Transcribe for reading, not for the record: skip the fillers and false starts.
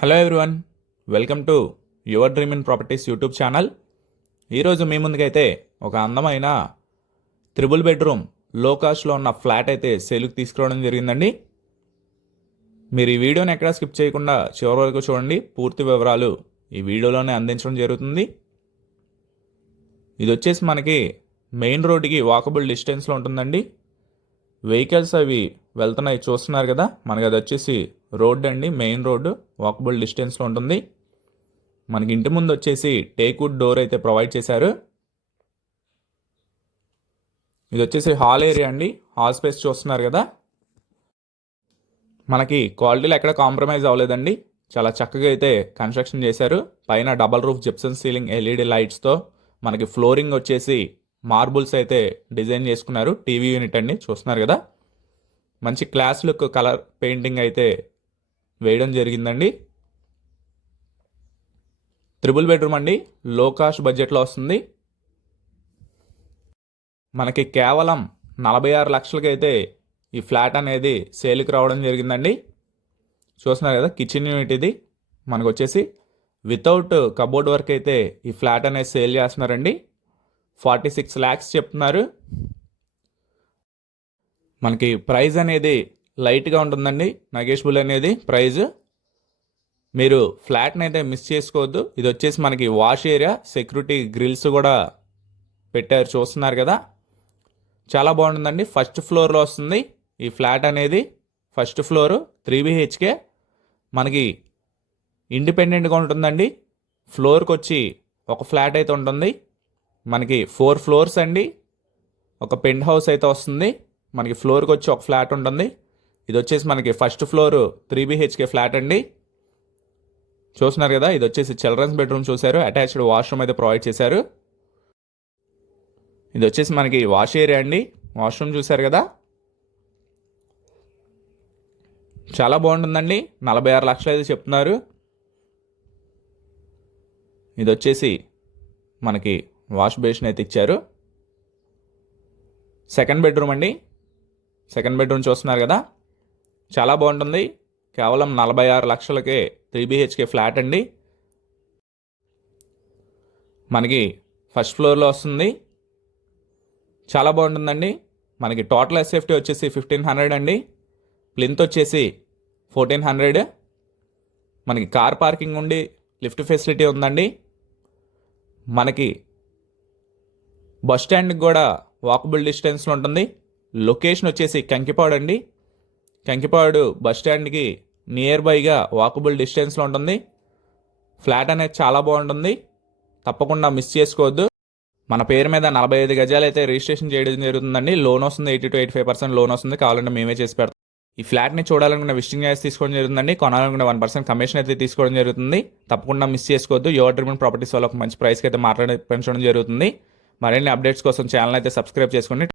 Hello everyone, welcome to your dream in properties YouTube channel. ఈరోజు మీ ముందుకైతే ఒక అందమైన త్రిబుల్ బెడ్రూమ్ లో కాస్ట్లో ఉన్న ఫ్లాట్ అయితే సేల్కి తీసుకురావడం జరిగిందండి. మీరు ఈ వీడియోని ఎక్కడా స్కిప్ చేయకుండా చివరి వరకు చూడండి. పూర్తి వివరాలు ఈ వీడియోలోనే అందించడం జరుగుతుంది. ఇది వచ్చేసి మనకి మెయిన్ రోడ్డుకి వాకబుల్ డిస్టెన్స్లో ఉంటుందండి. వెహికల్స్ అవి వెళ్తున్నాయి, చూస్తున్నారు కదా. మనకి అది వచ్చేసి రోడ్ అండి, మెయిన్ రోడ్డు, వాకబుల్ డిస్టెన్స్లో ఉంటుంది. మనకి ఇంటి ముందు వచ్చేసి టేక్వుడ్ డోర్ అయితే ప్రొవైడ్ చేశారు. ఇది వచ్చేసి హాల్ ఏరియా అండి, హాల్ స్పేస్ చూస్తున్నారు కదా. మనకి క్వాలిటీలో ఎక్కడ కాంప్రమైజ్ అవ్వలేదండి, చాలా చక్కగా అయితే కన్స్ట్రక్షన్ చేశారు. పైన double roof gypsum ceiling LED లైట్స్తో మనకి ఫ్లోరింగ్ వచ్చేసి మార్బుల్స్ అయితే డిజైన్ చేసుకున్నారు. టీవీ యూనిట్ అండి, చూస్తున్నారు కదా. మంచి క్లాస్ లుక్ కలర్ పెయింటింగ్ అయితే వేయడం జరిగిందండి. త్రిబుల్ బెడ్రూమ్ అండి, లో కాస్ట్ బడ్జెట్లో వస్తుంది. మనకి కేవలం 46 లక్షలకి అయితే ఈ ఫ్లాట్ అనేది సేల్కి రావడం జరిగిందండి. చూస్తున్నారు కదా, కిచెన్ యూనిట్ ఇది. మనకు వచ్చేసి వితౌట్ కబోర్డ్ వర్క్ అయితే ఈ ఫ్లాట్ అనేది సేల్ చేస్తున్నారండి. 46 lakhs చెప్తున్నారు. మనకి ప్రైస్ అనేది లైట్గా ఉంటుందండి, నెగోషియబుల్ అనేది ప్రైజ్. మీరు ఫ్లాట్ని అయితే మిస్ చేసుకోవద్దు. ఇది వచ్చేసి మనకి వాష్ ఏరియా, సెక్యూరిటీ గ్రిల్స్ కూడా పెట్టారు, చూస్తున్నారు కదా. చాలా బాగుంటుందండి. ఫస్ట్ ఫ్లోర్లో వస్తుంది ఈ ఫ్లాట్ అనేది. First floor 3 BHK. మనకి ఇండిపెండెంట్గా ఉంటుందండి. ఫ్లోర్కి వచ్చి ఒక ఫ్లాట్ అయితే ఉంటుంది. మనకి 4 floors అండి, ఒక పెంట్ హౌస్ అయితే వస్తుంది. మనకి ఫ్లోర్కి వచ్చి ఒక ఫ్లాట్ ఉంటుంది. ఇది వచ్చేసి మనకి ఫస్ట్ ఫ్లోర్ 3 BHK ఫ్లాట్ అండి, చూస్తున్నారు కదా. ఇది వచ్చేసి చిల్డ్రన్స్ బెడ్రూమ్ చూశారు, అటాచ్డ్ వాష్రూమ్ అయితే ప్రొవైడ్ చేశారు. ఇది వచ్చేసి మనకి వాష్ ఏరియా అండి, వాష్రూమ్ చూశారు కదా. చాలా బాగుంటుందండి. 46 లక్షలు అయితే చెప్తున్నారు. ఇది వచ్చేసి మనకి వాష్ బేసిన్ అయితే ఇచ్చారు. సెకండ్ బెడ్రూమ్ అండి, సెకండ్ బెడ్రూమ్ చూస్తున్నారు కదా. చాలా బాగుంటుంది. కేవలం 46 లక్షలకే 3 BHK ఫ్లాట్ అండి. మనకి ఫస్ట్ ఫ్లోర్లో వస్తుంది. చాలా బాగుంటుందండి. మనకి టోటల్ ఎస్ఎఫ్టీ వచ్చేసి 1500 అండి. ప్లింత్ వచ్చేసి 1400. మనకి కార్ పార్కింగ్ ఉండి లిఫ్ట్ ఫెసిలిటీ ఉందండి. మనకి బస్ స్టాండ్కి కూడా వాకబుల్ డిస్టెన్స్లో ఉంటుంది. లొకేషన్ వచ్చేసి కంకిపాడు అండి. కంకిపాడు బస్ స్టాండ్కి నియర్ బైగా వాకబుల్ డిస్టెన్స్లో ఉంటుంది. ఫ్లాట్ అనేది చాలా బాగుంటుంది, తప్పకుండా మిస్ చేసుకోవద్దు. మన పేరు మీద 45 గజాలు అయితే రిజిస్ట్రేషన్ చేయడం జరుగుతుందండి. లోన్ వస్తుంది, 80 to 85% లోన్ వస్తుంది. కావాలంటే మేమే చేసి పెడతాం. ఈ ఫ్లాట్ని చూడాలనుకున్న విజిటింగ్ చార్జ్ తీసుకోవడం జరుగుతుందండి. కొనాలనుకున్న 1% కమిషన్ అయితే తీసుకోవడం జరుగుతుంది. తప్పకుండా మిస్ చేసుకోవద్దు. యువర్ డ్రీమ్ ప్రాపర్టీస్ వల్ల ఒక మంచి ప్రైస్కి అయితే పెంచడం జరుగుతుంది. మరిన్ని అప్డేట్స్ కోసం ఛానల్ అయితే సబ్స్క్రైబ్ చేసుకోండి.